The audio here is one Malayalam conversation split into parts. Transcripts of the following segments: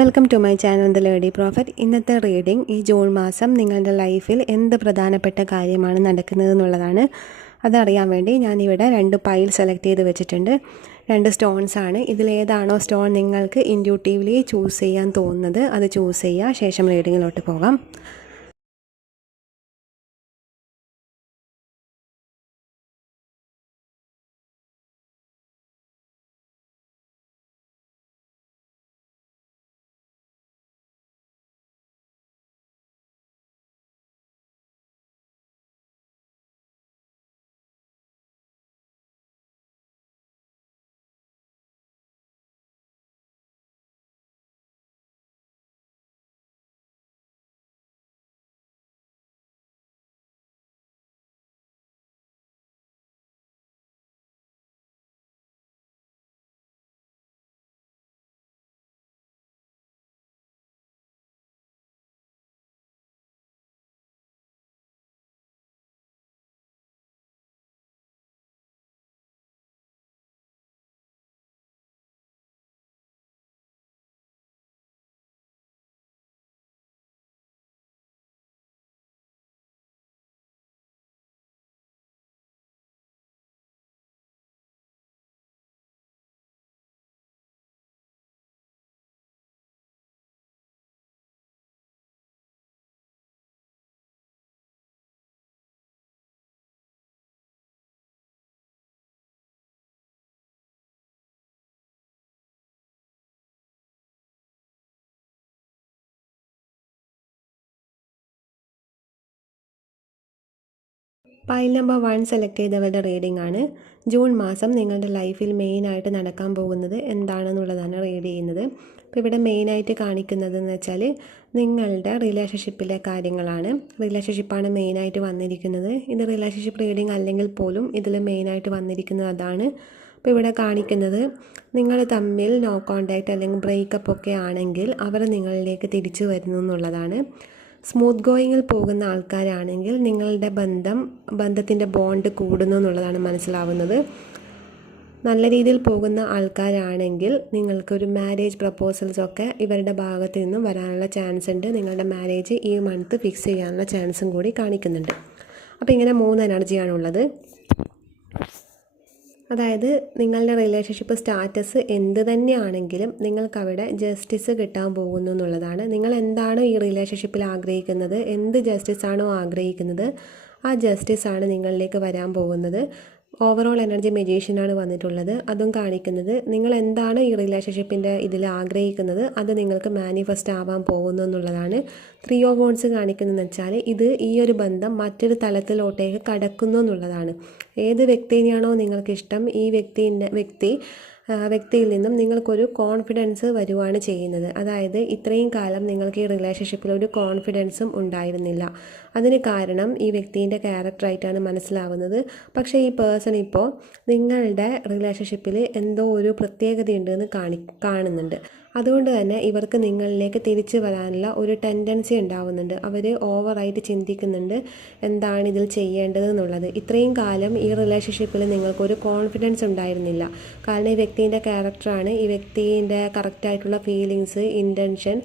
Welcome to my channel the lady prophet. ഇന്നത്തെ റീഡിംഗ് ഈ ജൂൺ മാസം നിങ്ങളുടെ ലൈഫിൽ എന്ത് പ്രധാനപ്പെട്ട കാര്യമാണ് നടക്കുന്നത് എന്നുള്ളതാണ്. അതറിയാൻ വേണ്ടി ഞാനിവിടെ 2 പൈൽ സെലക്ട് ചെയ്ത് വെച്ചിട്ടുണ്ട്. 2 സ്റ്റോൺസ് ആണ്. ഇതിലേതാണോ സ്റ്റോൺ നിങ്ങൾക്ക് ഇൻറ്റ്യൂട്ടീവ്ലി ചൂസ് ചെയ്യാൻ തോന്നുന്നത് അത് ചൂസ് ചെയ്യുക. ശേഷം റീഡിങ്ങിലോട്ട് പോകാം. പൈൽ നമ്പർ 1 സെലക്ട് ചെയ്തവരുടെ റീഡിംഗ് ആണ്. ജൂൺ മാസം നിങ്ങളുടെ ലൈഫിൽ മെയിനായിട്ട് നടക്കാൻ പോകുന്നത് എന്താണെന്നുള്ളതാണ് റീഡ് ചെയ്യുന്നത്. അപ്പോൾ ഇവിടെ മെയിനായിട്ട് കാണിക്കുന്നതെന്ന് വെച്ചാൽ നിങ്ങളുടെ റിലേഷൻഷിപ്പിലെ കാര്യങ്ങളാണ്. റിലേഷൻഷിപ്പാണ് മെയിനായിട്ട് വന്നിരിക്കുന്നത്. ഇത് റിലേഷൻഷിപ്പ് റീഡിംഗ് അല്ലെങ്കിൽ പോലും ഇതിൽ മെയിനായിട്ട് വന്നിരിക്കുന്നത് അതാണ്. അപ്പോൾ ഇവിടെ കാണിക്കുന്നത് നിങ്ങൾ തമ്മിൽ നോ കോൺടാക്റ്റ് അല്ലെങ്കിൽ ബ്രേക്കപ്പ് ഒക്കെ ആണെങ്കിൽ അവർ നിങ്ങളിലേക്ക് തിരിച്ചു വരുന്നു എന്നുള്ളതാണ്. സ്മൂത്ത് ഗോയിങ്ങിൽ പോകുന്ന ആൾക്കാരാണെങ്കിൽ നിങ്ങളുടെ ബന്ധത്തിൻ്റെ ബോണ്ട് കൂടുന്നു എന്നുള്ളതാണ് മനസ്സിലാവുന്നത്. നല്ല രീതിയിൽ പോകുന്ന ആൾക്കാരാണെങ്കിൽ നിങ്ങൾക്കൊരു മാരേജ് പ്രപ്പോസൽസൊക്കെ ഇവരുടെ ഭാഗത്ത് നിന്നും വരാനുള്ള ചാൻസ് ഉണ്ട്. നിങ്ങളുടെ മാരേജ് ഈ മന്ത് ഫിക്സ് ചെയ്യാനുള്ള ചാൻസും കൂടി കാണിക്കുന്നുണ്ട്. അപ്പോൾ ഇങ്ങനെ 3 എനർജിയാണുള്ളത്. അതായത് നിങ്ങളുടെ റിലേഷൻഷിപ്പ് സ്റ്റാറ്റസ് എന്ത് തന്നെയാണെങ്കിലും നിങ്ങൾക്കവിടെ ജസ്റ്റിസ് കിട്ടാൻ പോകുന്നു എന്നുള്ളതാണ്. നിങ്ങൾ എന്താണോ ഈ റിലേഷൻഷിപ്പിൽ ആഗ്രഹിക്കുന്നത്, എന്ത് ജസ്റ്റിസാണോ ആഗ്രഹിക്കുന്നത്, ആ ജസ്റ്റിസാണ് നിങ്ങളിലേക്ക് വരാൻ പോകുന്നത്. ഓവറോൾ എനർജി മെജീഷ്യനാണ് വന്നിട്ടുള്ളത്. അതും കാണിക്കുന്നത് നിങ്ങൾ എന്താണ് ഈ റിലേഷൻഷിപ്പിൻ്റെ ഇതിൽ ആഗ്രഹിക്കുന്നത് അത് നിങ്ങൾക്ക് മാനിഫെസ്റ്റ് ആവാൻ പോകുന്നു എന്നുള്ളതാണ്. 3 ഓഫ് വോൺസ് കാണിക്കുന്നതെന്ന് വെച്ചാൽ ഇത് ഈ ഒരു ബന്ധം മറ്റൊരു തലത്തിലോട്ടേക്ക് കടക്കുന്നു എന്നുള്ളതാണ്. ഏത് വ്യക്തിനെയാണോ നിങ്ങൾക്കിഷ്ടം ഈ വ്യക്തിയിൽ നിന്നും നിങ്ങൾക്കൊരു കോൺഫിഡൻസ് വരുവാണ് ചെയ്യുന്നത്. അതായത് ഇത്രയും കാലം നിങ്ങൾക്ക് ഈ റിലേഷൻഷിപ്പിൽ ഒരു കോൺഫിഡൻസും ഉണ്ടായിരുന്നില്ല. അതിന് കാരണം ഈ വ്യക്തിൻ്റെ ക്യാരക്ടറായിട്ടാണ് മനസ്സിലാവുന്നത്. പക്ഷേ ഈ പേഴ്സൺ ഇപ്പോൾ നിങ്ങളുടെ റിലേഷൻഷിപ്പിൽ എന്തോ ഒരു പ്രത്യേകതയുണ്ടെന്ന് കാണുന്നുണ്ട്. അതുകൊണ്ട് തന്നെ ഇവർക്ക് നിങ്ങളിലേക്ക് തിരിച്ചു വരാനുള്ള ഒരു ടെൻഡൻസി ഉണ്ടാവുന്നുണ്ട്. അവർ ഓവറായിട്ട് ചിന്തിക്കുന്നുണ്ട് എന്താണ് ഇതിൽ ചെയ്യേണ്ടത് എന്നുള്ളത്. ഇത്രയും കാലം ഈ റിലേഷൻഷിപ്പിൽ നിങ്ങൾക്കൊരു കോൺഫിഡൻസ് ഉണ്ടായിരുന്നില്ല. കാരണം ഈ വ്യക്തിൻ്റെ ക്യാരക്ടറാണ്, ഈ വ്യക്തിൻ്റെ കറക്റ്റായിട്ടുള്ള ഫീലിങ്സ്, ഇൻറ്റൻഷൻ,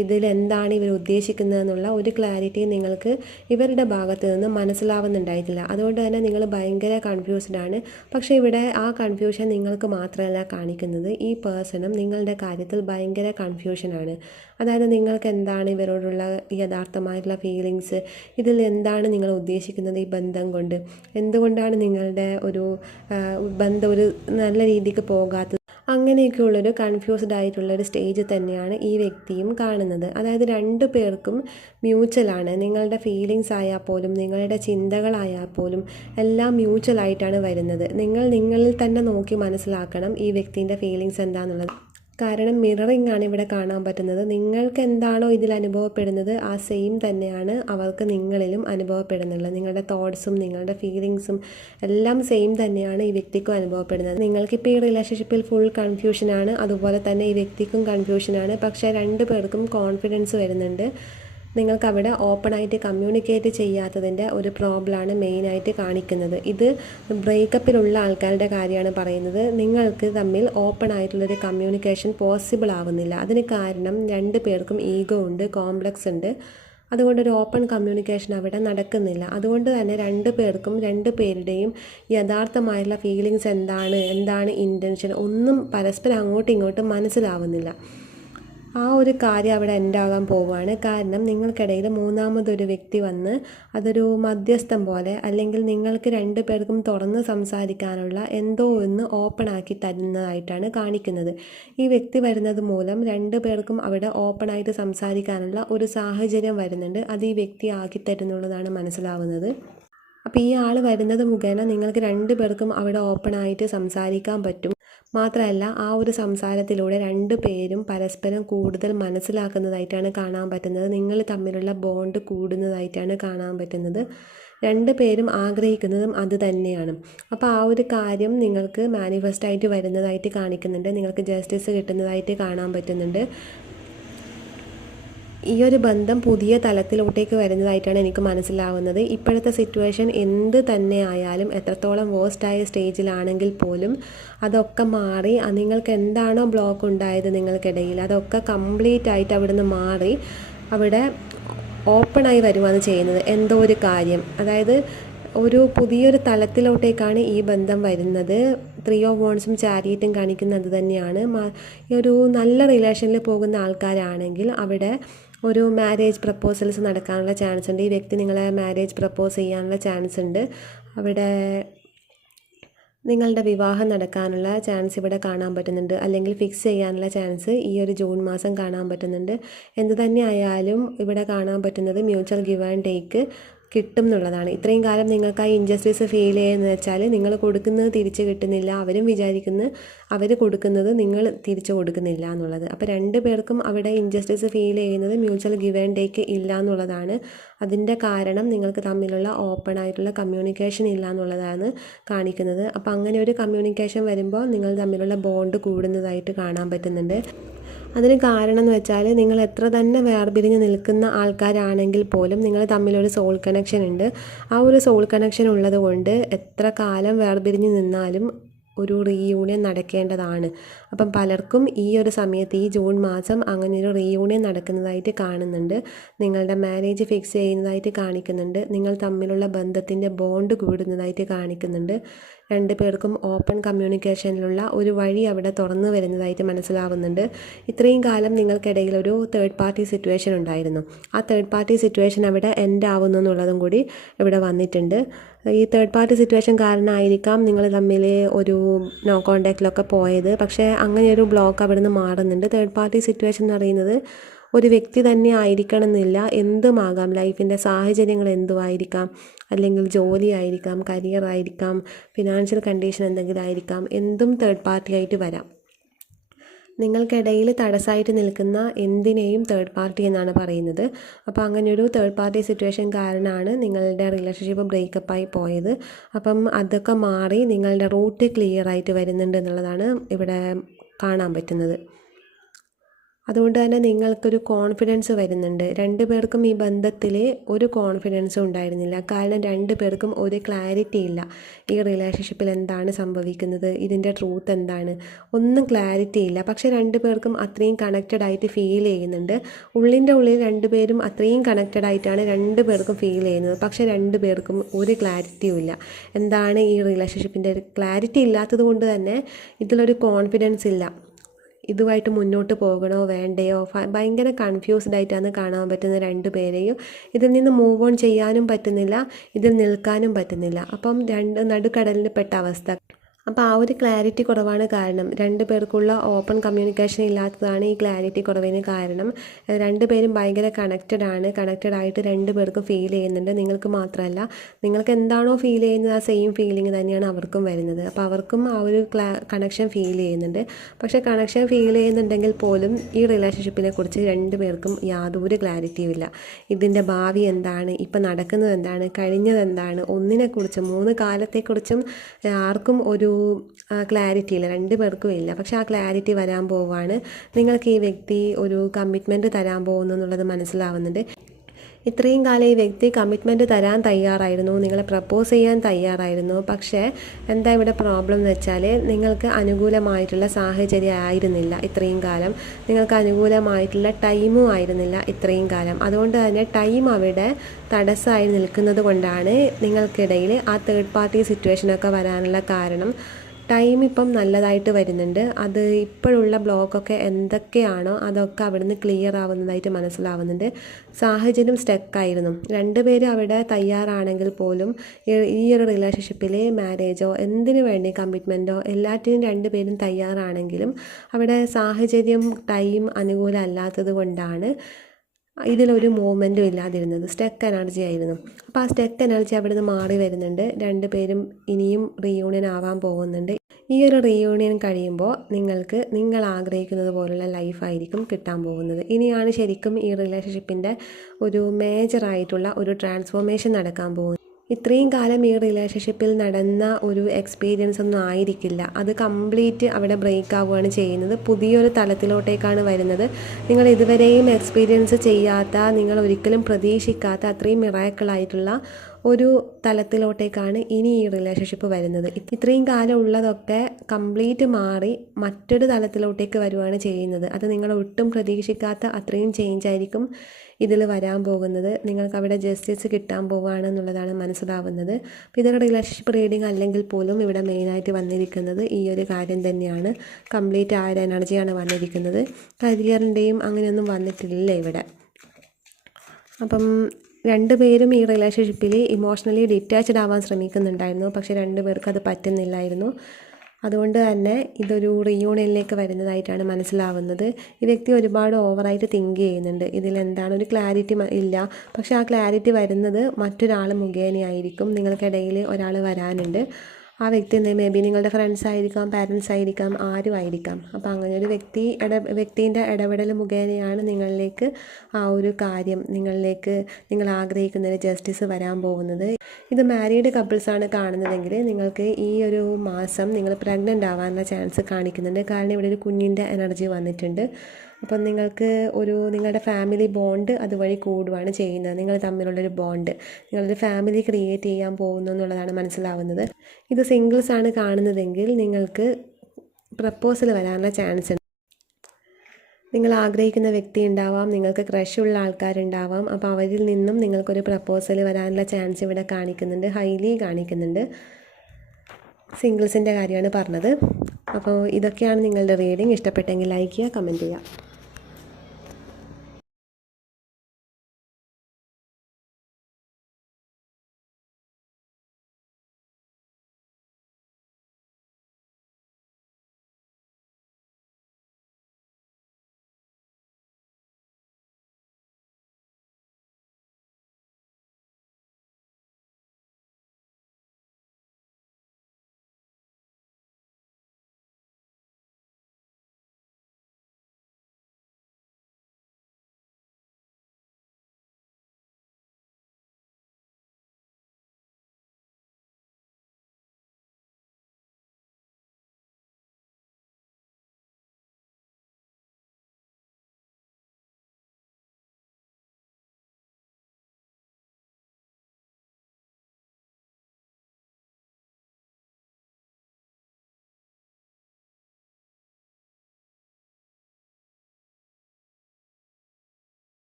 ഇതിലെന്താണ് ഇവർ ഉദ്ദേശിക്കുന്നതെന്നുള്ള ഒരു ക്ലാരിറ്റി നിങ്ങൾക്ക് ഇവരുടെ ഭാഗത്ത് നിന്ന് മനസ്സിലാവുന്നുണ്ടായിട്ടില്ല. അതുകൊണ്ട് തന്നെ നിങ്ങൾ ഭയങ്കര കൺഫ്യൂസ്ഡ് ആണ്. പക്ഷേ ഇവിടെ ആ കൺഫ്യൂഷൻ നിങ്ങൾക്ക് മാത്രമല്ല കാണിക്കുന്നത്, ഈ പേഴ്സണും നിങ്ങളുടെ കാര്യത്തിൽ ഭയങ്കര കൺഫ്യൂഷനാണ്. അതായത് നിങ്ങൾക്ക് എന്താണ് ഇവരോടുള്ള യഥാർത്ഥമായിട്ടുള്ള ഫീലിങ്സ്, ഇതിൽ എന്താണ് നിങ്ങൾ ഉദ്ദേശിക്കുന്നത്, ഈ ബന്ധം കൊണ്ട് എന്തുകൊണ്ടാണ് നിങ്ങളുടെ ഒരു ബന്ധം ഒരു നല്ല രീതിക്ക് പോകാത്തത്, അങ്ങനെയൊക്കെയുള്ളൊരു കൺഫ്യൂസ്ഡ് ആയിട്ടുള്ളൊരു സ്റ്റേജ് തന്നെയാണ് ഈ വ്യക്തിയും കാണുന്നത്. അതായത് 2 പേർക്കും മ്യൂച്വലാണ്. നിങ്ങളുടെ ഫീലിങ്സ് ആയാൽ പോലും നിങ്ങളുടെ ചിന്തകളായാൽ പോലും എല്ലാം മ്യൂച്വലായിട്ടാണ് വരുന്നത്. നിങ്ങളിൽ തന്നെ നോക്കി മനസ്സിലാക്കണം ഈ വ്യക്തിൻ്റെ ഫീലിങ്സ് എന്താണെന്നുള്ളത്. കാരണം മിററിംഗ് ആണ് ഇവിടെ കാണാൻ പറ്റുന്നത്. നിങ്ങൾക്ക് എന്താണോ ഇതിൽ അനുഭവപ്പെടുന്നത് ആ സെയിം തന്നെയാണ് അവർക്ക് നിങ്ങളിലും അനുഭവപ്പെടുന്നുള്ളത്. നിങ്ങളുടെ തോട്ട്സും നിങ്ങളുടെ ഫീലിങ്സും എല്ലാം സെയിം തന്നെയാണ് ഈ വ്യക്തിക്കും അനുഭവപ്പെടുന്നത്. നിങ്ങൾക്കിപ്പോൾ ഈ റിലേഷൻഷിപ്പിൽ ഫുൾ കൺഫ്യൂഷനാണ്, അതുപോലെ തന്നെ ഈ വ്യക്തിക്കും കൺഫ്യൂഷനാണ്. പക്ഷേ 2 പേർക്കും കോൺഫിഡൻസ് വരുന്നുണ്ട്. നിങ്ങൾക്കവിടെ ഓപ്പണായിട്ട് കമ്മ്യൂണിക്കേറ്റ് ചെയ്യാത്തതിൻ്റെ ഒരു പ്രോബ്ലമാണ് മെയിനായിട്ട് കാണിക്കുന്നത്. ഇത് ബ്രേക്കപ്പിലുള്ള ആൾക്കാരുടെ കാര്യമാണ് പറയുന്നത്. നിങ്ങൾക്ക് തമ്മിൽ ഓപ്പൺ ആയിട്ടുള്ളൊരു കമ്മ്യൂണിക്കേഷൻ പോസിബിൾ ആവുന്നില്ല. അതിന് കാരണം രണ്ട് പേർക്കും ഈഗോ ഉണ്ട്, കോംപ്ലക്സ് ഉണ്ട്. അതുകൊണ്ടൊരു ഓപ്പൺ കമ്മ്യൂണിക്കേഷൻ അവിടെ നടക്കുന്നില്ല. അതുകൊണ്ട് തന്നെ രണ്ട് പേർക്കും രണ്ട് പേരുടെയും യഥാർത്ഥമായിട്ടുള്ള ഫീലിങ്സ് എന്താണ് ഇൻറ്റൻഷൻ ഒന്നും പരസ്പരം അങ്ങോട്ടും ഇങ്ങോട്ടും മനസ്സിലാവുന്നില്ല. ആ ഒരു കാര്യം അവിടെ എൻഡാകാൻ പോവുകയാണ്. കാരണം നിങ്ങൾക്കിടയിൽ മൂന്നാമതൊരു വ്യക്തി വന്ന് അതൊരു മധ്യസ്ഥം പോലെ, അല്ലെങ്കിൽ നിങ്ങൾക്ക് രണ്ട് പേർക്കും തുറന്ന് സംസാരിക്കാനുള്ള എന്തോ ഒന്ന് ഓപ്പൺ ആക്കി തരുന്നതായിട്ടാണ് കാണിക്കുന്നത്. ഈ വ്യക്തി വരുന്നത് മൂലം രണ്ട് പേർക്കും അവിടെ ഓപ്പണായിട്ട് സംസാരിക്കാനുള്ള ഒരു സാഹചര്യം വരുന്നുണ്ട്. അത് ഈ വ്യക്തി ആക്കി തരുന്നുള്ളതാണ് മനസ്സിലാവുന്നത്. അപ്പോൾ ഈ ആൾ വരുന്നത് മുഖേന നിങ്ങൾക്ക് രണ്ട് പേർക്കും അവിടെ ഓപ്പണായിട്ട് സംസാരിക്കാൻ പറ്റും. മാത്രമല്ല ആ ഒരു സംസാരത്തിലൂടെ രണ്ട് പേരും പരസ്പരം കൂടുതൽ മനസ്സിലാക്കുന്നതായിട്ടാണ് കാണാൻ പറ്റുന്നത്. നിങ്ങൾ തമ്മിലുള്ള ബോണ്ട് കൂടുന്നതായിട്ടാണ് കാണാൻ പറ്റുന്നത്. രണ്ട് പേരും ആഗ്രഹിക്കുന്നതും അത് തന്നെയാണ്. അപ്പോൾ ആ ഒരു കാര്യം നിങ്ങൾക്ക് മാനിഫെസ്റ്റായിട്ട് വരുന്നതായിട്ട് കാണിക്കുന്നുണ്ട്. നിങ്ങൾക്ക് ജസ്റ്റിസ് കിട്ടുന്നതായിട്ട് കാണാൻ പറ്റുന്നുണ്ട്. ഈ ഒരു ബന്ധം പുതിയ തലത്തിലോട്ടേക്ക് വരുന്നതായിട്ടാണ് എനിക്ക് മനസ്സിലാവുന്നത്. ഇപ്പോഴത്തെ സിറ്റുവേഷൻ എന്ത് തന്നെ ആയാലും, എത്രത്തോളം വേഴ്സ്റ്റായ സ്റ്റേജിലാണെങ്കിൽ പോലും അതൊക്കെ മാറി നിങ്ങൾക്ക് എന്താണോ ബ്ലോക്ക് ഉണ്ടായത് നിങ്ങൾക്കിടയിൽ, അതൊക്കെ കംപ്ലീറ്റ് ആയിട്ട് അവിടുന്ന് മാറി അവിടെ ഓപ്പണായി വരുവാണ് ചെയ്യുന്നത്. എന്തോ ഒരു കാര്യം, അതായത് ഒരു പുതിയൊരു തലത്തിലോട്ടേക്കാണ് ഈ ബന്ധം വരുന്നത്. 3 of Wandsഉം ചാരിയറ്റും കാണിക്കുന്നത് തന്നെയാണ്. ഒരു നല്ല റിലേഷനിൽ പോകുന്ന ആൾക്കാരാണെങ്കിൽ അവിടെ ഒരു മാരേജ് പ്രപ്പോസൽസ് നടക്കാനുള്ള ചാൻസ് ഉണ്ട്. ഈ വ്യക്തി നിങ്ങളെ മാരേജ് പ്രപ്പോസ് ചെയ്യാനുള്ള ചാൻസ് ഉണ്ട്. അവിടെ നിങ്ങളുടെ വിവാഹം നടക്കാനുള്ള ചാൻസ് ഇവിടെ കാണാൻ പറ്റുന്നുണ്ട്. അല്ലെങ്കിൽ ഫിക്സ് ചെയ്യാനുള്ള ചാൻസ് ഈ ഒരു ജൂൺ മാസം കാണാൻ പറ്റുന്നുണ്ട്. എന്തു തന്നെ ആയാലും ഇവിടെ കാണാൻ പറ്റുന്നത് മ്യൂച്വൽ ഗിവ് ആൻഡ് ടേക്ക് കിട്ടും എന്നുള്ളതാണ്. ഇത്രയും കാലം നിങ്ങൾക്ക് ആ ഇൻജസ്റ്റിസ് ഫീൽ ചെയ്യുന്നത് വെച്ചാൽ നിങ്ങൾ കൊടുക്കുന്നത് തിരിച്ച് കിട്ടുന്നില്ല, അവരും വിചാരിക്കുന്നത് അവർ കൊടുക്കുന്നത് നിങ്ങൾ തിരിച്ചു കൊടുക്കുന്നില്ല എന്നുള്ളത്. അപ്പോൾ രണ്ട് പേർക്കും അവിടെ ഇൻജസ്റ്റിസ് ഫീൽ ചെയ്യുന്നത് മ്യൂച്വൽ ഗിവ് ആൻഡ് ടേക്ക് ഇല്ല എന്നുള്ളതാണ്. അതിൻ്റെ കാരണം നിങ്ങൾക്ക് തമ്മിലുള്ള ഓപ്പൺ ആയിട്ടുള്ള കമ്മ്യൂണിക്കേഷൻ ഇല്ല എന്നുള്ളതാണ് കാണിക്കുന്നത്. അപ്പോൾ അങ്ങനെ ഒരു കമ്മ്യൂണിക്കേഷൻ വരുമ്പോൾ നിങ്ങൾ തമ്മിലുള്ള ബോണ്ട് കൂടുന്നതായിട്ട് കാണാൻ പറ്റുന്നുണ്ട്. അതിന് കാരണം എന്ന് വെച്ചാൽ നിങ്ങൾ എത്ര തന്നെ വേർപിരിഞ്ഞ് നിൽക്കുന്ന ആൾക്കാരാണെങ്കിൽ പോലും നിങ്ങൾ തമ്മിലൊരു സോൾ കണക്ഷൻ ഉണ്ട്. ആ ഒരു സോൾ കണക്ഷൻ ഉള്ളത് കൊണ്ട് എത്ര കാലം വേർപിരിഞ്ഞ് നിന്നാലും ഒരു റീയൂണിയൻ നടക്കേണ്ടതാണ്. അപ്പം പലർക്കും ഈ ഒരു സമയത്ത് ഈ ജൂൺ മാസം അങ്ങനെ ഒരു റീയൂണിയൻ നടക്കുന്നതായിട്ട് കാണുന്നുണ്ട്. നിങ്ങളുടെ മാരേജ് ഫിക്സ് ചെയ്യുന്നതായിട്ട് കാണിക്കുന്നുണ്ട്. നിങ്ങൾ തമ്മിലുള്ള ബന്ധത്തിൻ്റെ ബോണ്ട് കൂടുന്നതായിട്ട് കാണിക്കുന്നുണ്ട്. രണ്ട് പേർക്കും ഓപ്പൺ കമ്മ്യൂണിക്കേഷനിലുള്ള ഒരു വഴി അവിടെ തുറന്നു വരുന്നതായിട്ട് മനസ്സിലാവുന്നുണ്ട്. ഇത്രയും കാലം നിങ്ങൾക്കിടയിൽ ഒരു തേർഡ് പാർട്ടി സിറ്റുവേഷൻ ഉണ്ടായിരുന്നു. ആ തേർഡ് പാർട്ടി സിറ്റുവേഷൻ അവിടെ എൻഡ് ആവുന്നു എന്നുള്ളതും കൂടി ഇവിടെ വന്നിട്ടുണ്ട്. ഈ തേർഡ് പാർട്ടി സിറ്റുവേഷൻ കാരണമായിരിക്കാം നിങ്ങൾ തമ്മിൽ ഒരു നോ കോണ്ടാക്റ്റിലൊക്കെ പോയത്. പക്ഷേ അങ്ങനെ ഒരു ബ്ലോക്ക് അവിടെ നിന്ന് മാറുന്നുണ്ട്. തേർഡ് പാർട്ടി സിറ്റുവേഷൻ എന്ന് പറയുന്നത് ഒരു വ്യക്തി തന്നെ ആയിരിക്കണം എന്നില്ല, എന്തുമാകാം. ലൈഫിൻ്റെ സാഹചര്യങ്ങൾ എന്തുമായിരിക്കാം, അല്ലെങ്കിൽ ജോലി ആയിരിക്കാം, കരിയർ ആയിരിക്കാം, ഫിനാൻഷ്യൽ കണ്ടീഷൻ എന്തെങ്കിലും ആയിരിക്കാം, എന്തും തേർഡ് പാർട്ടി ആയിട്ട് വരാം. നിങ്ങൾക്കിടയിൽ തടസ്സമായിട്ട് നിൽക്കുന്ന എന്തിനേയും തേർഡ് പാർട്ടി എന്നാണ് പറയുന്നത്. അപ്പോൾ അങ്ങനെയൊരു തേർഡ് പാർട്ടി സിറ്റുവേഷൻ കാരണമാണ് നിങ്ങളുടെ റിലേഷൻഷിപ്പ് ബ്രേക്കപ്പായി പോയത്. അപ്പം അതൊക്കെ മാറി നിങ്ങളുടെ റൂട്ട് ക്ലിയർ ആയിട്ട് വരുന്നുണ്ട് എന്നുള്ളതാണ് ഇവിടെ കാണാൻ പറ്റുന്നത്. അതുകൊണ്ട് തന്നെ നിങ്ങൾക്കൊരു കോൺഫിഡൻസ് വരുന്നുണ്ട്. രണ്ട് പേർക്കും ഈ ബന്ധത്തിൽ ഒരു കോൺഫിഡൻസും ഉണ്ടായിരുന്നില്ല. കാരണം രണ്ട് പേർക്കും ഒരു ക്ലാരിറ്റി ഇല്ല. ഈ റിലേഷൻഷിപ്പിൽ എന്താണ് സംഭവിക്കുന്നത്, ഇതിൻ്റെ ട്രൂത്ത് എന്താണ്, ഒന്നും ക്ലാരിറ്റി ഇല്ല. പക്ഷേ രണ്ട് പേർക്കും അത്രയും കണക്റ്റഡ് ആയിട്ട് ഫീൽ ചെയ്യുന്നുണ്ട്. ഉള്ളിൻ്റെ ഉള്ളിൽ രണ്ട് പേരും അത്രയും കണക്റ്റഡ് ആയിട്ടാണ് രണ്ട് പേർക്കും ഫീൽ ചെയ്യുന്നത്. പക്ഷേ രണ്ട് പേർക്കും ഒരു ക്ലാരിറ്റിയും ഇല്ല. എന്താണ് ഈ റിലേഷൻഷിപ്പിൻ്റെ ക്ലാരിറ്റി ഇല്ലാത്തത് കൊണ്ട് തന്നെ ഇതിലൊരു കോൺഫിഡൻസ് ഇല്ല. ഇതുമായിട്ട് മുന്നോട്ട് പോകണോ വേണ്ടയോ, ഭയങ്കര കൺഫ്യൂസ്ഡ് ആയിട്ടാണ് കാണാൻ പറ്റുന്ന രണ്ട് പേരെയും. ഇതിൽ നിന്ന് മൂവ് ഓൺ ചെയ്യാനും പറ്റുന്നില്ല, ഇതിൽ നിൽക്കാനും പറ്റുന്നില്ല. അപ്പം നടുക്കടലിൽ പെട്ട അവസ്ഥ. അപ്പോൾ ആ ഒരു ക്ലാരിറ്റി കുറവാണ് കാരണം. രണ്ട് പേർക്കുള്ള ഓപ്പൺ കമ്മ്യൂണിക്കേഷൻ ഇല്ലാത്തതാണ് ഈ ക്ലാരിറ്റി കുറവിന് കാരണം. രണ്ട് പേരും ഭയങ്കര കണക്റ്റഡായിട്ട് രണ്ട് പേർക്കും ഫീൽ ചെയ്യുന്നുണ്ട്. നിങ്ങൾക്ക് മാത്രമല്ല, നിങ്ങൾക്ക് എന്താണോ ഫീൽ ചെയ്യുന്നത് ആ സെയിം ഫീലിംഗ് തന്നെയാണ് അവർക്കും വരുന്നത്. അപ്പോൾ അവർക്കും ആ ഒരു കണക്ഷൻ ഫീൽ ചെയ്യുന്നുണ്ട്. പക്ഷേ കണക്ഷൻ ഫീൽ ചെയ്യുന്നുണ്ടെങ്കിൽ പോലും ഈ റിലേഷൻഷിപ്പിനെ കുറിച്ച് രണ്ട് പേർക്കും യാതൊരു ക്ലാരിറ്റിയും ഇല്ല. ഇതിൻ്റെ ഭാവി എന്താണ്, ഇപ്പം നടക്കുന്നത് എന്താണ്, കഴിഞ്ഞതെന്താണ്, ഒന്നിനെക്കുറിച്ചും 3 കാലത്തെക്കുറിച്ചും ആർക്കും ഒരു ക്ലാരിറ്റി ഇല്ല, രണ്ട് പേർക്കും ഇല്ല. പക്ഷെ ആ ക്ലാരിറ്റി വരാൻ പോവുകയാണ്. നിങ്ങൾക്ക് ഈ വ്യക്തി ഒരു കമ്മിറ്റ്മെൻറ്റ് തരാൻ പോകുന്നു എന്നുള്ളത് മനസ്സിലാവുന്നുണ്ട്. ഇത്രയും കാലം ഈ വ്യക്തി കമ്മിറ്റ്മെൻറ്റ് തരാൻ തയ്യാറായിരുന്നു, നിങ്ങളെ പ്രപ്പോസ് ചെയ്യാൻ തയ്യാറായിരുന്നു. പക്ഷേ എന്താ ഇവിടെ പ്രോബ്ലം എന്ന് വെച്ചാൽ നിങ്ങൾക്ക് അനുകൂലമായിട്ടുള്ള സാഹചര്യം ആയിരുന്നില്ല ഇത്രയും കാലം, നിങ്ങൾക്ക് അനുകൂലമായിട്ടുള്ള ടൈമും ആയിരുന്നില്ല ഇത്രയും കാലം. അതുകൊണ്ട് തന്നെ ടൈം അവിടെ തടസ്സമായി നിൽക്കുന്നത് കൊണ്ടാണ് നിങ്ങൾക്കിടയിൽ ആ തേർഡ് പാർട്ടി സിറ്റുവേഷനൊക്കെ വരാനുള്ള കാരണം. ടൈം ഇപ്പം നല്ലതായിട്ട് വരുന്നുണ്ട്. അത് ഇപ്പോഴുള്ള ബ്ലോക്കൊക്കെ എന്തൊക്കെയാണോ അതൊക്കെ അവിടുന്ന് ക്ലിയർ ആവുന്നതായിട്ട് മനസ്സിലാവുന്നുണ്ട്. സാഹചര്യം സ്റ്റക്കായിരുന്നു. രണ്ടുപേരും അവിടെ തയ്യാറാണെങ്കിൽ പോലും ഈ ഒരു റിലേഷൻഷിപ്പിൽ മാരേജോ എന്തിനു വേണ്ടി കമ്മിറ്റ്മെൻറ്റോ എല്ലാറ്റിനും രണ്ടുപേരും തയ്യാറാണെങ്കിലും അവിടെ സാഹചര്യം ടൈം അനുകൂലം അല്ലാത്തത് കൊണ്ടാണ് ഇതിലൊരു മൂവ്മെൻറ്റും ഇല്ലാതിരുന്നത്. സ്റ്റക്ക് എനർജി ആയിരുന്നു. അപ്പോൾ ആ സ്റ്റക്ക് എനർജി അവിടെ നിന്ന് മാറി വരുന്നുണ്ട്. രണ്ടുപേരും ഇനിയും റീയൂണിയൻ ആവാൻ പോകുന്നുണ്ട്. ഈ ഒരു റീയൂണിയൻ കഴിയുമ്പോൾ നിങ്ങൾക്ക് നിങ്ങൾ ആഗ്രഹിക്കുന്നത് പോലുള്ള ലൈഫായിരിക്കും കിട്ടാൻ പോകുന്നത്. ഇനിയാണ് ശരിക്കും ഈ റിലേഷൻഷിപ്പിൻ്റെ ഒരു മേജറായിട്ടുള്ള ഒരു ട്രാൻസ്ഫോർമേഷൻ നടക്കാൻ പോകുന്നത്. ഇത്രയും കാലം ഈ റിലേഷൻഷിപ്പിൽ നടന്ന ഒരു എക്സ്പീരിയൻസ് ഒന്നും ആയിരിക്കില്ല. അത് കംപ്ലീറ്റ് അവിടെ ബ്രേക്ക് ആവുകയാണ് ചെയ്യുന്നത്. പുതിയൊരു തലത്തിലോട്ടേക്കാണ് വരുന്നത്. നിങ്ങൾ ഇതുവരെയും എക്സ്പീരിയൻസ് ചെയ്യാത്ത, നിങ്ങൾ ഒരിക്കലും പ്രതീക്ഷിക്കാത്ത അത്രയും മിറാക്കിളായിട്ടുള്ള ഒരു തലത്തിലോട്ടേക്കാണ് ഇനി ഈ റിലേഷൻഷിപ്പ് വരുന്നത്. ഇത്രയും കാലം ഉള്ളതൊക്കെ കംപ്ലീറ്റ് മാറി മറ്റൊരു തലത്തിലോട്ടേക്ക് വരുവാണ് ചെയ്യുന്നത്. അത് നിങ്ങൾ ഒട്ടും പ്രതീക്ഷിക്കാത്ത അത്രയും ചേഞ്ച് ആയിരിക്കും ഇതിൽ വരാൻ പോകുന്നത്. നിങ്ങൾക്ക് അവിടെ ജസ്റ്റിസ് കിട്ടാൻ പോവുകയാണെന്നുള്ളതാണ് മനസ്സിലാവുന്നത്. അപ്പോൾ ഇതൊരു റിലേഷൻഷിപ്പ് റീഡിംഗ് അല്ലെങ്കിൽ പോലും ഇവിടെ മെയിനായിട്ട് വന്നിരിക്കുന്നത് ഈ ഒരു കാര്യം തന്നെയാണ്. കംപ്ലീറ്റ് ആ ഒരു എനർജിയാണ് വന്നിരിക്കുന്നത്. കരിയറിൻ്റെയും അങ്ങനെയൊന്നും വന്നിട്ടില്ല ഇവിടെ. അപ്പം രണ്ടുപേരും ഈ റിലേഷൻഷിപ്പിൽ ഇമോഷണലി ഡിറ്റാച്ച്ഡ് ആവാൻ ശ്രമിക്കുന്നുണ്ടായിരുന്നു. പക്ഷേ രണ്ടുപേർക്കും അത് പറ്റുന്നില്ലായിരുന്നു. അതുകൊണ്ട് തന്നെ ഇതൊരു റീയൂണിയനിലേക്ക് വരുന്നതായിട്ടാണ് മനസ്സിലാവുന്നത്. ഈ വ്യക്തി ഒരുപാട് ഓവറായിട്ട് തിങ്ക് ചെയ്യുന്നുണ്ട്. ഇതിലെന്താണ് ഒരു ക്ലാരിറ്റി ഇല്ല. പക്ഷേ ആ ക്ലാരിറ്റി വരുന്നത് മറ്റൊരാൾ മുഖേനയായിരിക്കും. നിങ്ങൾക്കിടയിൽ ഒരാൾ വരാനുണ്ട്. ആ വ്യക്തി മേ ബി നിങ്ങളുടെ ഫ്രണ്ട്സ് ആയിരിക്കാം, പാരൻസ് ആയിരിക്കാം, ആരും ആയിരിക്കാം. അപ്പോൾ അങ്ങനെ ഒരു വ്യക്തിൻ്റെ ഇടപെടൽ മുഖേനയാണ് നിങ്ങളിലേക്ക് ആ ഒരു കാര്യം, നിങ്ങൾ ആഗ്രഹിക്കുന്ന ഒരു ജസ്റ്റിസ് വരാൻ പോകുന്നത്. ഇത് മാരീഡ് കപ്പിൾസാണ് കാണുന്നതെങ്കിൽ നിങ്ങൾക്ക് ഈ ഒരു മാസം നിങ്ങൾ പ്രഗ്നൻ്റ് ആവാനുള്ള ചാൻസ് കാണിക്കുന്നുണ്ട്. കാരണം ഇവിടെ ഒരു കുഞ്ഞിൻ്റെ എനർജി വന്നിട്ടുണ്ട്. അപ്പം നിങ്ങളുടെ ഫാമിലി ബോണ്ട് അതുവഴി കൂടുകയാണ് ചെയ്യുന്നത്. നിങ്ങൾ തമ്മിലുള്ളൊരു ബോണ്ട്, നിങ്ങളൊരു ഫാമിലി ക്രിയേറ്റ് ചെയ്യാൻ പോകുന്നു എന്നുള്ളതാണ് മനസ്സിലാവുന്നത്. ഇത് സിംഗിൾസ് ആണ് കാണുന്നതെങ്കിൽ നിങ്ങൾക്ക് പ്രപ്പോസൽ വരാനുള്ള ചാൻസ് ഉണ്ട്. നിങ്ങൾ ആഗ്രഹിക്കുന്ന വ്യക്തി ഉണ്ടാവാം, നിങ്ങൾക്ക് ക്രഷുള്ള ആൾക്കാരുണ്ടാവാം. അപ്പോൾ അവരിൽ നിന്നും നിങ്ങൾക്കൊരു പ്രപ്പോസൽ വരാനുള്ള ചാൻസ് ഇവിടെ കാണിക്കുന്നുണ്ട്, ഹൈലി കാണിക്കുന്നുണ്ട്. സിംഗിൾസിൻ്റെ കാര്യമാണ് പറഞ്ഞത്. അപ്പോൾ ഇതൊക്കെയാണ് നിങ്ങളുടെ റീഡിംഗ്. ഇഷ്ടപ്പെട്ടെങ്കിൽ ലൈക്ക് ചെയ്യുക, കമൻറ്റ് ചെയ്യുക.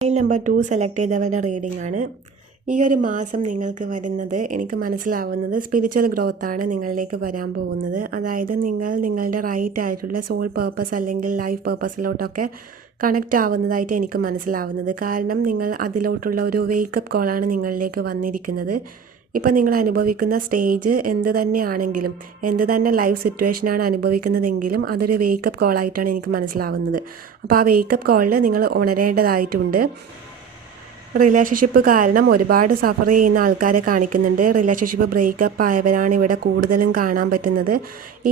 നമ്പർ 2 സെലക്ട് ചെയ്തവരുടെ റീഡിംഗ് ആണ്. ഈ ഒരു മാസം നിങ്ങൾക്ക് വരുന്നത്, എനിക്ക് മനസ്സിലാവുന്നത് സ്പിരിച്വൽ ഗ്രോത്താണ് നിങ്ങളിലേക്ക് വരാൻ പോകുന്നത്. അതായത് നിങ്ങളുടെ റൈറ്റ് ആയിട്ടുള്ള സോൾ പേർപ്പസ് അല്ലെങ്കിൽ ലൈഫ് പേർപ്പസിലോട്ടൊക്കെ കണക്റ്റ് ആവുന്നതായിട്ട് എനിക്ക് മനസ്സിലാവുന്നത്. കാരണം നിങ്ങൾ അതിലോട്ടുള്ള ഒരു വേക്കപ്പ് കോളാണ് നിങ്ങളിലേക്ക് വന്നിരിക്കുന്നത്. ഇപ്പം നിങ്ങൾ അനുഭവിക്കുന്ന സ്റ്റേജ് എന്ത് തന്നെയാണെങ്കിലും, എന്ത് തന്നെ ലൈഫ് സിറ്റുവേഷനാണ് അനുഭവിക്കുന്നതെങ്കിലും അതൊരു വേക്കപ്പ് കോളായിട്ടാണ് എനിക്ക് മനസ്സിലാവുന്നത്. അപ്പോൾ ആ വേക്കപ്പ് കോളിൽ നിങ്ങൾ ഉണരേണ്ടതായിട്ടുണ്ട്. റിലേഷൻഷിപ്പ് കാരണം ഒരുപാട് സഫർ ചെയ്യുന്ന ആൾക്കാരെ കാണിക്കുന്നുണ്ട്. റിലേഷൻഷിപ്പ് ബ്രേക്കപ്പ് ആയവരാണ് ഇവിടെ കൂടുതലും കാണാൻ പറ്റുന്നത്.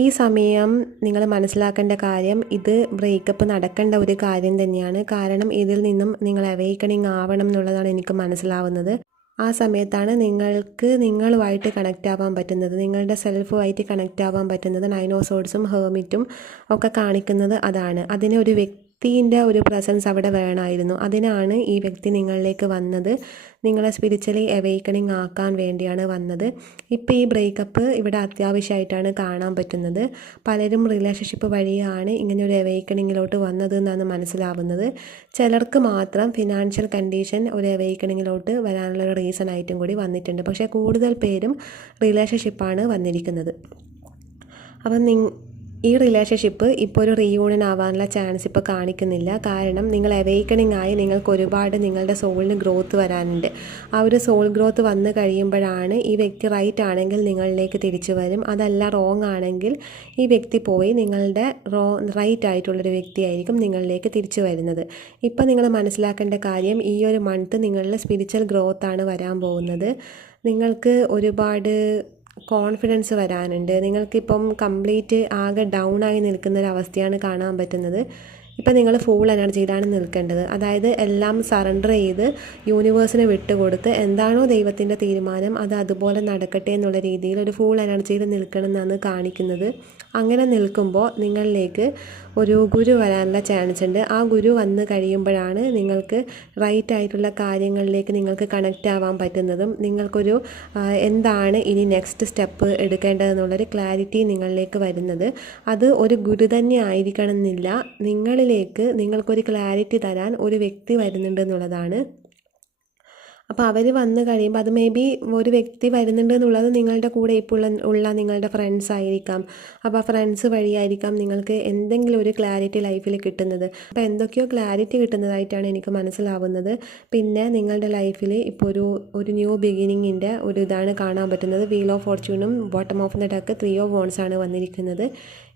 ഈ സമയം നിങ്ങൾ മനസ്സിലാക്കേണ്ട കാര്യം, ഇത് ബ്രേക്കപ്പ് നടക്കേണ്ട ഒരു കാര്യം തന്നെയാണ്. കാരണം ഇതിൽ നിന്നും നിങ്ങൾ അവേക്കണിങ് ആവണം എന്നുള്ളതാണ് എനിക്ക് മനസ്സിലാവുന്നത്. ആ സമയത്താണ് നിങ്ങൾക്ക് നിങ്ങളുമായിട്ട് കണക്റ്റ് ആവാൻ പറ്റുന്നത്, നിങ്ങളുടെ സെൽഫുമായിട്ട് കണക്റ്റ് ആവാൻ പറ്റുന്നത്. 9 ഓഫ് സോർഡ്സും ഹെർമിറ്റും ഒക്കെ കാണിക്കുന്നത് അതാണ്. അതിനെ ഒരു വ്യക്തിൻ്റെ ഒരു പ്രസൻസ് അവിടെ വേണമായിരുന്നു. അതിനാണ് ഈ വ്യക്തി നിങ്ങളിലേക്ക് വന്നത്. നിങ്ങളെ സ്പിരിച്വലി അവേക്കണിങ് ആക്കാൻ വേണ്ടിയാണ് വന്നത്. ഇപ്പോൾ ഈ ബ്രേക്കപ്പ് ഇവിടെ അത്യാവശ്യമായിട്ടാണ് കാണാൻ പറ്റുന്നത്. പലരും റിലേഷൻഷിപ്പ് വഴിയാണ് ഇങ്ങനെ ഒരു അവേക്കണിങ്ങിലോട്ട് വന്നത് എന്നാണ് മനസ്സിലാവുന്നത്. ചിലർക്ക് മാത്രം ഫിനാൻഷ്യൽ കണ്ടീഷൻ ഒരു അവേക്കണിങ്ങിലോട്ട് വരാനുള്ളൊരു റീസൺ ആയിട്ടും കൂടി വന്നിട്ടുണ്ട്. പക്ഷേ കൂടുതൽ പേരും റിലേഷൻഷിപ്പാണ് വന്നിരിക്കുന്നത്. അപ്പം ഈ റിലേഷൻഷിപ്പ് ഇപ്പോൾ ഒരു റീയൂണിയൻ ആവാനുള്ള ചാൻസ് ഇപ്പോൾ കാണിക്കുന്നില്ല. കാരണം നിങ്ങൾ അവേക്കണിങ് ആയി നിങ്ങൾക്ക് ഒരുപാട് നിങ്ങളുടെ സോളിന് ഗ്രോത്ത് വരാനുണ്ട്. ആ ഒരു സോൾ ഗ്രോത്ത് വന്നു കഴിയുമ്പോഴാണ് ഈ വ്യക്തി റൈറ്റ് ആണെങ്കിൽ നിങ്ങളിലേക്ക് തിരിച്ചു വരും. അതല്ല റോങ് ആണെങ്കിൽ ഈ വ്യക്തി പോയി നിങ്ങളുടെ റൈറ്റ് ആയിട്ടുള്ളൊരു വ്യക്തിയായിരിക്കും നിങ്ങളിലേക്ക് തിരിച്ചു വരുന്നത്. ഇപ്പം നിങ്ങൾ മനസ്സിലാക്കേണ്ട കാര്യം, ഈ ഒരു മന്ത് നിങ്ങളുടെ സ്പിരിച്വൽ ഗ്രോത്താണ് വരാൻ പോകുന്നത്. നിങ്ങൾക്ക് ഒരുപാട് കോൺഫിഡൻസ് വരാനുണ്ട്. നിങ്ങൾക്കിപ്പം കംപ്ലീറ്റ് ആകെ ഡൗൺ ആയി നിൽക്കുന്നൊരവസ്ഥയാണ് കാണാൻ പറ്റുന്നത്. ഇപ്പം നിങ്ങൾ ഫുൾ എനർജിയിലാണ് നിൽക്കേണ്ടത്. അതായത് എല്ലാം സറണ്ടർ ചെയ്ത് യൂണിവേഴ്സിന് വിട്ടുകൊടുത്ത് എന്താണോ ദൈവത്തിൻ്റെ തീരുമാനം അത് അതുപോലെ നടക്കട്ടെ എന്നുള്ള രീതിയിൽ ഒരു ഫുൾ എനർജിയിൽ നിൽക്കണം എന്നാണ് കാണിക്കുന്നത്. അങ്ങനെ നിൽക്കുമ്പോൾ നിങ്ങളിലേക്ക് ഒരു ഗുരു വരാനുള്ള ചാൻസ് ഉണ്ട്. ആ ഗുരു വന്ന് കഴിയുമ്പോഴാണ് നിങ്ങൾക്ക് റൈറ്റ് ആയിട്ടുള്ള കാര്യങ്ങളിലേക്ക് നിങ്ങൾക്ക് കണക്റ്റ് ആവാൻ പറ്റുന്നതും നിങ്ങൾക്കൊരു എന്താണ് ഇനി നെക്സ്റ്റ് സ്റ്റെപ്പ് എടുക്കേണ്ടതെന്നുള്ളൊരു ക്ലാരിറ്റി നിങ്ങളിലേക്ക് വരുന്നത്. അത് ഒരു ഗുരു തന്നെ ആയിരിക്കണം എന്നില്ല, നിങ്ങളിലേക്ക് നിങ്ങൾക്കൊരു ക്ലാരിറ്റി തരാൻ ഒരു വ്യക്തി വരുന്നുണ്ട് എന്നുള്ളതാണ്. അപ്പോൾ അവർ വന്നു കഴിയുമ്പോൾ അത് മേ ബി ഒരു വ്യക്തി വരുന്നുണ്ട് എന്നുള്ളത് നിങ്ങളുടെ കൂടെ ഇപ്പോൾ ഉള്ള നിങ്ങളുടെ ഫ്രണ്ട്സ് ആയിരിക്കാം. അപ്പോൾ ആ ഫ്രണ്ട്സ് വഴിയായിരിക്കാം നിങ്ങൾക്ക് എന്തെങ്കിലും ഒരു ക്ലാരിറ്റി ലൈഫിൽ കിട്ടുന്നത്. അപ്പോൾ എന്തൊക്കെയോ ക്ലാരിറ്റി കിട്ടുന്നതായിട്ടാണ് എനിക്ക് മനസ്സിലാവുന്നത്. പിന്നെ നിങ്ങളുടെ ലൈഫിൽ ഇപ്പോൾ ഒരു ന്യൂ ബിഗിനിങ്ങിൻ്റെ ഒരു ഇതാണ് കാണാൻ പറ്റുന്നത്. വീൽ ഓഫ് ഫോർച്യൂണും bottom of the deck 3 of wands ആണ് വന്നിരിക്കുന്നത്.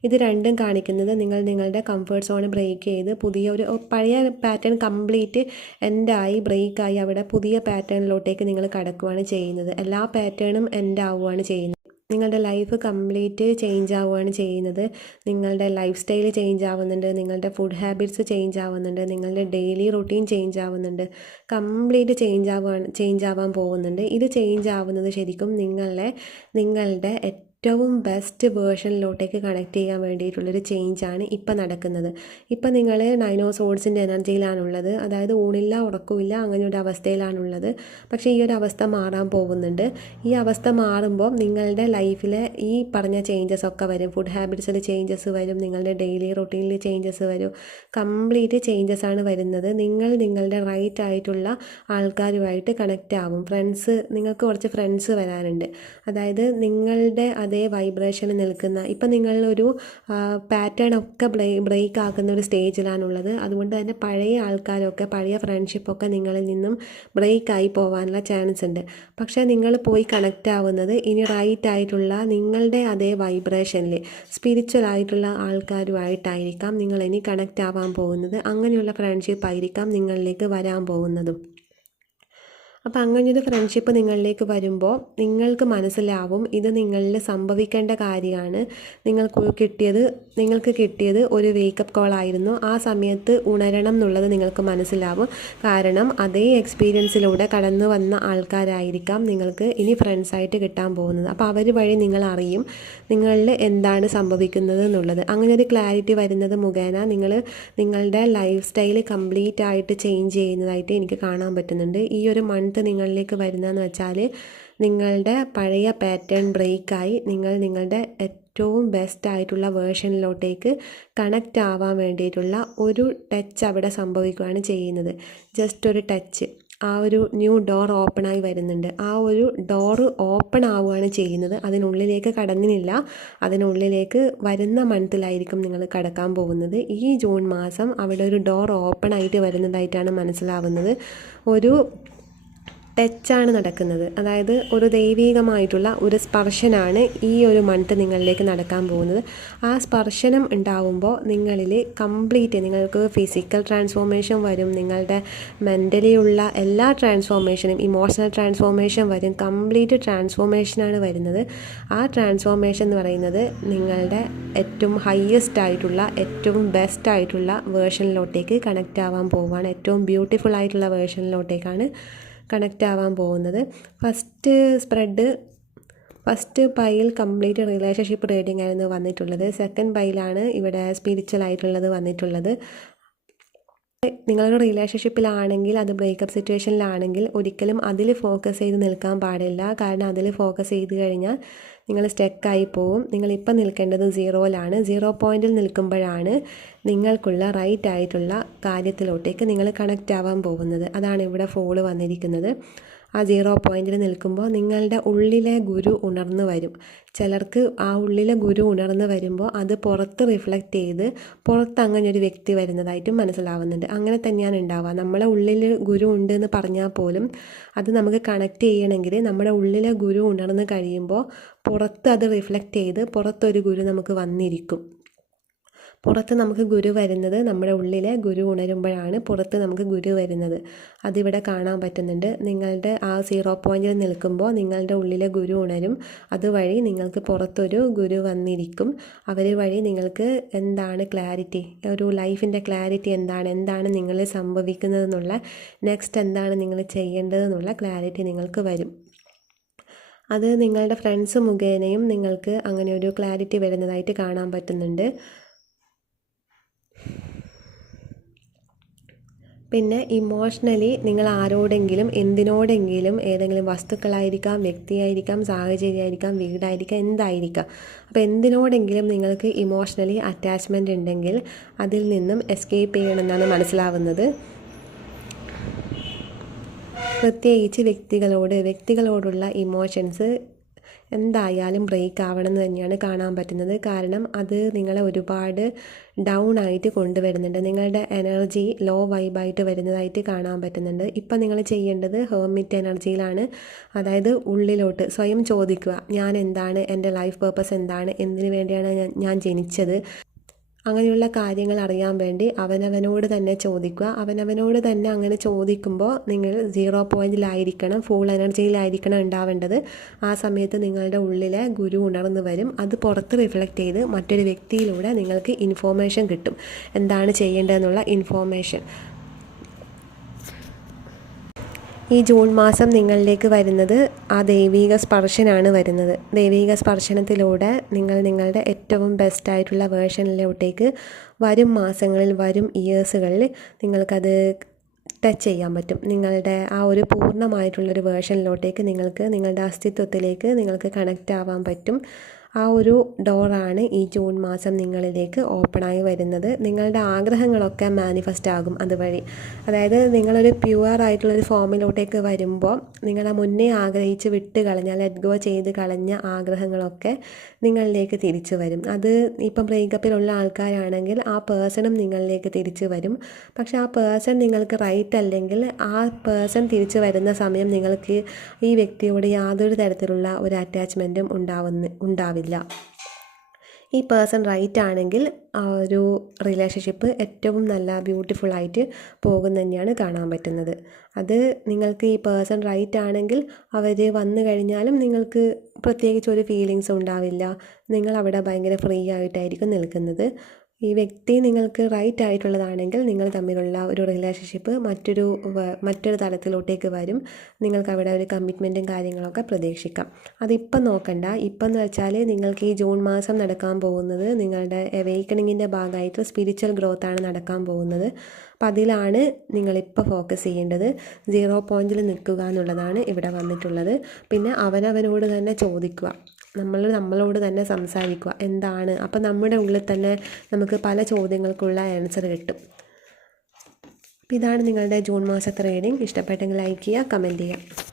ഇത് രണ്ടും കാണിക്കുന്നത് നിങ്ങൾ നിങ്ങളുടെ കംഫർട്ട് സോൺ ബ്രേക്ക് ചെയ്ത് പുതിയ ഒരു പഴയ പാറ്റേൺ കംപ്ലീറ്റ് എൻഡായി ബ്രേക്കായി അവിടെ പുതിയ പാറ്റേണിലോട്ടേക്ക് നിങ്ങൾ കടക്കുകയാണ് ചെയ്യുന്നത്. എല്ലാ പാറ്റേണും എൻഡ് ആവുകയാണ് ചെയ്യുന്നത്. നിങ്ങളുടെ ലൈഫ് കംപ്ലീറ്റ് ചേഞ്ച് ആവുകയാണ് ചെയ്യുന്നത്. നിങ്ങളുടെ ലൈഫ് സ്റ്റൈൽ ചേഞ്ച് ആവുന്നുണ്ട്, നിങ്ങളുടെ ഹാബിറ്റ്സ് ചേഞ്ച് ആവുന്നുണ്ട്, നിങ്ങളുടെ ഡെയിലി റൊട്ടീൻ ചേഞ്ച് ആവുന്നുണ്ട്, കംപ്ലീറ്റ് ചേഞ്ച് ആവാൻ പോകുന്നുണ്ട്. ഇത് ചേഞ്ച് ആവുന്നത് ശരിക്കും നിങ്ങളുടെ ഏറ്റവും ബെസ്റ്റ് വേർഷനിലോട്ടേക്ക് കണക്ട് ചെയ്യാൻ വേണ്ടിയിട്ടുള്ളൊരു ചേഞ്ചാണ് ഇപ്പം നടക്കുന്നത്. ഇപ്പം നിങ്ങൾ 9 ഓഫ് സോർഡ്സിൻ്റെ എനർജിയിലാണുള്ളത്. അതായത് ഊണില്ല ഉറക്കമില്ല അങ്ങനെ ഒരു അവസ്ഥയിലാണുള്ളത്. പക്ഷേ ഈ ഒരു അവസ്ഥ മാറാൻ പോകുന്നുണ്ട്. ഈ അവസ്ഥ മാറുമ്പോൾ നിങ്ങളുടെ ലൈഫിലെ ഈ പറഞ്ഞ ചേഞ്ചസ് ഒക്കെ വരും. ഫുഡ് ഹാബിറ്റ്സിൽ ചേഞ്ചസ് വരും, നിങ്ങളുടെ ഡെയിലി റൊട്ടീനിൽ ചേഞ്ചസ് വരും, കംപ്ലീറ്റ് ചേഞ്ചസ് ആണ് വരുന്നത്. നിങ്ങളുടെ റൈറ്റ് ആയിട്ടുള്ള ആൾക്കാരുമായിട്ട് കണക്റ്റ് ആവും. നിങ്ങൾക്ക് കുറച്ച് ഫ്രണ്ട്സ് വരാനുണ്ട്. അതായത് നിങ്ങളുടെ അതേ വൈബ്രേഷനിൽ നിൽക്കുന്ന, ഇപ്പം നിങ്ങളൊരു പാറ്റേൺ ഒക്കെ ബ്രേക്ക് ആക്കുന്ന ഒരു സ്റ്റേജിലാണുള്ളത്. അതുകൊണ്ട് തന്നെ പഴയ ആൾക്കാരൊക്കെ പഴയ ഫ്രണ്ട്ഷിപ്പൊക്കെ നിങ്ങളിൽ നിന്നും ബ്രേക്കായി പോകാനുള്ള ചാൻസ് ഉണ്ട്. പക്ഷേ നിങ്ങൾ പോയി കണക്റ്റ് ആവുന്നത് ഇനി റൈറ്റ് ആയിട്ടുള്ള നിങ്ങളുടെ അതേ വൈബ്രേഷനിൽ സ്പിരിച്വൽ ആയിട്ടുള്ള ആൾക്കാരുമായിട്ടായിരിക്കാം നിങ്ങൾ ഇനി കണക്റ്റ് ആവാൻ പോകുന്നത്. അങ്ങനെയുള്ള ഫ്രണ്ട്ഷിപ്പ് ആയിരിക്കാം നിങ്ങളിലേക്ക് വരാൻ പോകുന്നതും. അപ്പോൾ അങ്ങനൊരു ഫ്രണ്ട്ഷിപ്പ് നിങ്ങളിലേക്ക് വരുമ്പോൾ നിങ്ങൾക്ക് മനസ്സിലാവും ഇത് നിങ്ങളിൽ സംഭവിക്കേണ്ട കാര്യമാണ്. നിങ്ങൾക്ക് കിട്ടിയത് ഒരു വേക്കപ്പ് കോൾ ആയിരുന്നു. ആ സമയത്ത് ഉണരണം എന്നുള്ളത് നിങ്ങൾക്ക് മനസ്സിലാവും. കാരണം അതേ എക്സ്പീരിയൻസിലൂടെ കടന്നു വന്ന ആൾക്കാരായിരിക്കാം നിങ്ങൾക്ക് ഇനി ഫ്രണ്ട്സായിട്ട് കിട്ടാൻ പോകുന്നത്. അപ്പോൾ അവർ വഴി നിങ്ങൾ അറിയും നിങ്ങളിൽ എന്താണ് സംഭവിക്കുന്നത് എന്നുള്ളത്. അങ്ങനെ ഒരു ക്ലാരിറ്റി വരുന്നത് മുഖേന നിങ്ങളുടെ ലൈഫ് സ്റ്റൈൽ കംപ്ലീറ്റ് ആയിട്ട് ചേഞ്ച് ചെയ്യുന്നതായിട്ട് എനിക്ക് കാണാൻ പറ്റുന്നുണ്ട്. ഈ ഒരു മന്ത് നിങ്ങളിലേക്ക് വരുന്നതെന്ന് വെച്ചാൽ നിങ്ങളുടെ പഴയ പാറ്റേൺ ബ്രേക്കായി നിങ്ങളുടെ ഏറ്റവും ബെസ്റ്റ് ആയിട്ടുള്ള വേർഷനിലോട്ടേക്ക് കണക്റ്റ് ആവാൻ വേണ്ടിയിട്ടുള്ള ഒരു ടച്ച് അവിടെ സംഭവിക്കുകയാണ് ചെയ്യുന്നത്. ജസ്റ്റ് ഒരു ടച്ച്, ആ ഒരു ന്യൂ ഡോർ ഓപ്പണായി വരുന്നുണ്ട്. ആ ഒരു ഡോറ് ഓപ്പൺ ആവുകയാണ് ചെയ്യുന്നത്. അതിനുള്ളിലേക്ക് കടന്നില്ല, അതിനുള്ളിലേക്ക് വരുന്ന മന്തിലായിരിക്കും നിങ്ങൾ കടക്കാൻ പോകുന്നത്. ഈ ജൂൺ മാസം അവിടെ ഒരു ഡോർ ഓപ്പൺ ആയിട്ട് വരുന്നതായിട്ടാണ് മനസ്സിലാവുന്നത്. ടച്ചാണ് നടക്കുന്നത്. അതായത് ഒരു ദൈവികമായിട്ടുള്ള ഒരു സ്പർശനമാണ് ഈ ഒരു മന്ത് നിങ്ങളിലേക്ക് നടക്കാൻ പോകുന്നത്. ആ സ്പർശനം ഉണ്ടാവുമ്പോൾ നിങ്ങളിൽ കംപ്ലീറ്റ് നിങ്ങൾക്ക് ഫിസിക്കൽ ട്രാൻസ്ഫോർമേഷൻ വരും, നിങ്ങളുടെ മെൻ്റലി ഉള്ള എല്ലാ ട്രാൻസ്ഫോർമേഷനും, ഇമോഷണൽ ട്രാൻസ്ഫോർമേഷൻ വരും, കംപ്ലീറ്റ് ട്രാൻസ്ഫോർമേഷനാണ് വരുന്നത്. ആ ട്രാൻസ്ഫോർമേഷൻ എന്ന് പറയുന്നത് നിങ്ങളുടെ ഏറ്റവും ഹയ്യസ്റ്റ് ആയിട്ടുള്ള ഏറ്റവും ബെസ്റ്റ് ആയിട്ടുള്ള വേർഷനിലോട്ടേക്ക് കണക്റ്റ് ആവാൻ പോവുകയാണ്. ഏറ്റവും ബ്യൂട്ടിഫുൾ ആയിട്ടുള്ള വേർഷനിലോട്ടേക്കാണ് കണക്റ്റ് ആവാൻ പോകുന്നത്. First pile complete relationship reading ആയിരുന്നു വന്നിട്ടുള്ളത്. സെക്കൻഡ് പൈലാണ് ഇവിടെ സ്പിരിച്വൽ ആയിട്ടുള്ളത് വന്നിട്ടുള്ളത്. നിങ്ങളൊരു റിലേഷൻഷിപ്പിലാണെങ്കിൽ, അത് ബ്രേക്കപ്പ് സിറ്റുവേഷനിലാണെങ്കിൽ ഒരിക്കലും അതിൽ ഫോക്കസ് ചെയ്ത് നിൽക്കാൻ പാടില്ല. കാരണം അതിൽ ഫോക്കസ് ചെയ്ത് കഴിഞ്ഞാൽ നിങ്ങൾ സ്റ്റക്കായി പോവും. നിങ്ങളിപ്പോൾ നിൽക്കേണ്ടത് 0യിലാണ്. 0 പോയിൻറ്റിൽ നിൽക്കുമ്പോഴാണ് നിങ്ങൾക്കുള്ള റൈറ്റ് ആയിട്ടുള്ള കാര്യത്തിലോട്ടേക്ക് നിങ്ങൾ കണക്റ്റ് ആവാൻ പോകുന്നത്. അതാണ് ഇവിടെ ഫോള് വന്നിരിക്കുന്നത്. ആ 0 പോയിൻറ്റിൽ നിൽക്കുമ്പോൾ നിങ്ങളുടെ ഉള്ളിലെ ഗുരു ഉണർന്നു വരും. ചിലർക്ക് ആ ഉള്ളിലെ ഗുരു ഉണർന്നു വരുമ്പോൾ അത് പുറത്ത് റിഫ്ലക്റ്റ് ചെയ്ത് പുറത്ത് അങ്ങനെ ഒരു വ്യക്തി വരുന്നതായിട്ടും മനസ്സിലാവുന്നുണ്ട്. അങ്ങനെ തന്നെയാണ് ഉണ്ടാവുക. നമ്മളെ ഉള്ളിൽ ഗുരു ഉണ്ട് എന്ന് പറഞ്ഞാൽ പോലും അത് നമുക്ക് കണക്റ്റ് ചെയ്യണമെങ്കിൽ നമ്മുടെ ഉള്ളിലെ ഗുരു ഉണർന്നു കഴിയുമ്പോൾ പുറത്ത് അത് റിഫ്ലക്റ്റ് ചെയ്ത് പുറത്തൊരു ഗുരു നമുക്ക് വന്നിരിക്കും. പുറത്ത് നമുക്ക് ഗുരു വരുന്നത് നമ്മുടെ ഉള്ളിലെ ഗുരു ഉണരുമ്പോഴാണ് പുറത്ത് നമുക്ക് ഗുരു വരുന്നത്. അതിവിടെ കാണാൻ പറ്റുന്നുണ്ട്. നിങ്ങളുടെ ആ 0 പോയിൻറ്റിൽ നിൽക്കുമ്പോൾ നിങ്ങളുടെ ഉള്ളിലെ ഗുരു ഉണരും. അതുവഴി നിങ്ങൾക്ക് പുറത്തൊരു ഗുരു വന്നിരിക്കും. അവർ വഴി നിങ്ങൾക്ക് എന്താണ് ക്ലാരിറ്റി, ഒരു ലൈഫിൻ്റെ ക്ലാരിറ്റി എന്താണ് നിങ്ങളിൽ സംഭവിക്കുന്നതെന്നുള്ള, നെക്സ്റ്റ് എന്താണ് നിങ്ങൾ ചെയ്യേണ്ടതെന്നുള്ള ക്ലാരിറ്റി നിങ്ങൾക്ക് വരും. അത് നിങ്ങളുടെ ഫ്രണ്ട്സ് മുഖേനയും നിങ്ങൾക്ക് അങ്ങനെ ഒരു ക്ലാരിറ്റി വരുന്നതായിട്ട് കാണാൻ പറ്റുന്നുണ്ട്. പിന്നെ ഇമോഷണലി നിങ്ങൾ ആരോടെങ്കിലും എന്തിനോടെങ്കിലും, ഏതെങ്കിലും വസ്തുക്കളായിരിക്കാം, വ്യക്തിയായിരിക്കാം, സാഹചര്യമായിരിക്കാം, വീടായിരിക്കാം, എന്തായിരിക്കാം, അപ്പോൾ എന്തിനോടെങ്കിലും നിങ്ങൾക്ക് ഇമോഷണലി അറ്റാച്ച്മെൻ്റ് ഉണ്ടെങ്കിൽ അതിൽ നിന്നും എസ്കേപ്പ് ചെയ്യണമെന്നാണ് മനസ്സിലാവുന്നത്. പ്രത്യേകിച്ച് വ്യക്തികളോടുള്ള ഇമോഷൻസ് എന്തായാലും ബ്രേക്ക് ആവണം എന്ന് തന്നെയാണ് കാണാൻ പറ്റുന്നത്. കാരണം അത് നിങ്ങളെ ഒരുപാട് ഡൗൺ ആയിട്ട് കൊണ്ടുവരുന്നുണ്ട്. നിങ്ങളുടെ എനർജി ലോ വൈബായിട്ട് വരുന്നതായിട്ട് കാണാൻ പറ്റുന്നുണ്ട്. ഇപ്പം നിങ്ങൾ ചെയ്യേണ്ടത് ഹെർമിറ്റ് എനർജിയിലാണ്. അതായത് ഉള്ളിലോട്ട് സ്വയം ചോദിക്കുക, ഞാൻ എന്താണ്, എൻ്റെ ലൈഫ് പേർപ്പസ് എന്താണ്, എന്തിനു വേണ്ടിയാണ് ഞാൻ ജനിച്ചത്, അങ്ങനെയുള്ള കാര്യങ്ങൾ അറിയാൻ വേണ്ടി അവനവനോട് തന്നെ ചോദിക്കുക. അവനവനോട് തന്നെ അങ്ങനെ ചോദിക്കുമ്പോൾ നിങ്ങൾ 0 പോയിൻറ്റിലായിരിക്കണം, ഫുൾ എനർജിയിലായിരിക്കണം ഉണ്ടാവേണ്ടത്. ആ സമയത്ത് നിങ്ങളുടെ ഉള്ളിലെ ഗുരു ഉണർന്നു വരും. അത് പുറത്ത് റിഫ്ലക്റ്റ് ചെയ്ത് മറ്റൊരു വ്യക്തിയിലൂടെ നിങ്ങൾക്ക് ഇൻഫോർമേഷൻ കിട്ടും, എന്താണ് ചെയ്യേണ്ടതെന്നുള്ള ഇൻഫോർമേഷൻ. ഈ ജൂൺ മാസം നിങ്ങളിലേക്ക് വരുന്നത് ആ ദൈവിക സ്പർശനാണ് വരുന്നത്. ദൈവിക സ്പർശനത്തിലൂടെ നിങ്ങൾ നിങ്ങളുടെ ഏറ്റവും ബെസ്റ്റായിട്ടുള്ള വേർഷനിലോട്ടേക്ക് വരും മാസങ്ങളിൽ, വരും ഇയേഴ്സുകളിൽ നിങ്ങൾക്കത് ടച്ച് ചെയ്യാൻ പറ്റും. നിങ്ങളുടെ ആ ഒരു പൂർണ്ണമായിട്ടുള്ളൊരു വേർഷനിലോട്ടേക്ക് നിങ്ങൾക്ക്, നിങ്ങളുടെ അസ്തിത്വത്തിലേക്ക് നിങ്ങൾക്ക് കണക്റ്റ് ആവാൻ പറ്റും. ആ ഒരു ഡോറാണ് ഈ ജൂൺ മാസം നിങ്ങളിലേക്ക് ഓപ്പണായി വരുന്നത്. നിങ്ങളുടെ ആഗ്രഹങ്ങളൊക്കെ മാനിഫെസ്റ്റ് ആകും അതുവഴി. അതായത് നിങ്ങളൊരു പ്യുവർ ആയിട്ടുള്ളൊരു ഫോമിലോട്ടേക്ക് വരുമ്പോൾ നിങ്ങളെ മുന്നേ ആഗ്രഹിച്ച് വിട്ട് കളഞ്ഞ, ലെറ്റ് ഗോ ചെയ്ത് കളഞ്ഞ ആഗ്രഹങ്ങളൊക്കെ നിങ്ങളിലേക്ക് തിരിച്ചു വരും. അത് ഇപ്പം ബ്രേക്കപ്പിലുള്ള ആൾക്കാരാണെങ്കിൽ ആ പേഴ്സണും നിങ്ങളിലേക്ക് തിരിച്ചു വരും. പക്ഷെ ആ പേഴ്സൺ നിങ്ങൾക്ക് റൈറ്റ് അല്ലെങ്കിൽ ആ പേഴ്സൺ തിരിച്ചു വരുന്ന സമയം നിങ്ങൾക്ക് ഈ വ്യക്തിയോട് യാതൊരു തരത്തിലുള്ള ഒരു അറ്റാച്ച്മെൻറ്റും ഉണ്ടാവില്ല. ഈ പേഴ്സൺ റൈറ്റ് ആണെങ്കിൽ ആ ഒരു റിലേഷൻഷിപ്പ് ഏറ്റവും നല്ല ബ്യൂട്ടിഫുള്ളായിട്ട് പോകുന്ന തന്നെയാണ് കാണാൻ പറ്റുന്നത്. അത് നിങ്ങൾക്ക് ഈ പേഴ്സൺ റൈറ്റ് ആണെങ്കിൽ അവർ വന്നു കഴിഞ്ഞാലും നിങ്ങൾക്ക് പ്രത്യേകിച്ച് ഒരു ഫീലിങ്സും ഉണ്ടാവില്ല. നിങ്ങളവിടെ ഭയങ്കര ഫ്രീ ആയിട്ടായിരിക്കും നിൽക്കുന്നത്. ഈ വ്യക്തി നിങ്ങൾക്ക് റൈറ്റ് ആയിട്ടുള്ളതാണെങ്കിൽ നിങ്ങൾ തമ്മിലുള്ള ഒരു റിലേഷൻഷിപ്പ് മറ്റൊരു തലത്തിലോട്ടേക്ക് വരും. നിങ്ങൾക്ക് അവിടെ ഒരു കമ്മിറ്റ്മെൻറ്റും കാര്യങ്ങളൊക്കെ പ്രതീക്ഷിക്കാം. അതിപ്പം നോക്കണ്ട. ഇപ്പം എന്ന് വെച്ചാൽ നിങ്ങൾക്ക് ഈ ജൂൺ മാസം നടക്കാൻ പോകുന്നത് നിങ്ങളുടെ അവേക്കണിങ്ങിൻ്റെ ഭാഗമായിട്ട് സ്പിരിച്വൽ ഗ്രോത്താണ് നടക്കാൻ പോകുന്നത്. അപ്പം അതിലാണ് നിങ്ങളിപ്പോൾ ഫോക്കസ് ചെയ്യേണ്ടത്. 0 പോയിൻറ്റിൽ നിൽക്കുക എന്നുള്ളതാണ് ഇവിടെ വന്നിട്ടുള്ളത്. പിന്നെ അവനവനോട് തന്നെ ചോദിക്കുക, നമ്മളോട് തന്നെ സംസാരിക്കുക എന്താണ്. അപ്പം നമ്മുടെ ഉള്ളിൽ തന്നെ നമുക്ക് പല ചോദ്യങ്ങൾക്കുള്ള ആൻസർ കിട്ടും. അപ്പം ഇതാണ് നിങ്ങളുടെ ജൂൺ മാസത്തെ റീഡിംഗ്. ഇഷ്ടപ്പെട്ടെങ്കിൽ ലൈക്ക് ചെയ്യുക, കമൻറ്റ് ചെയ്യുക.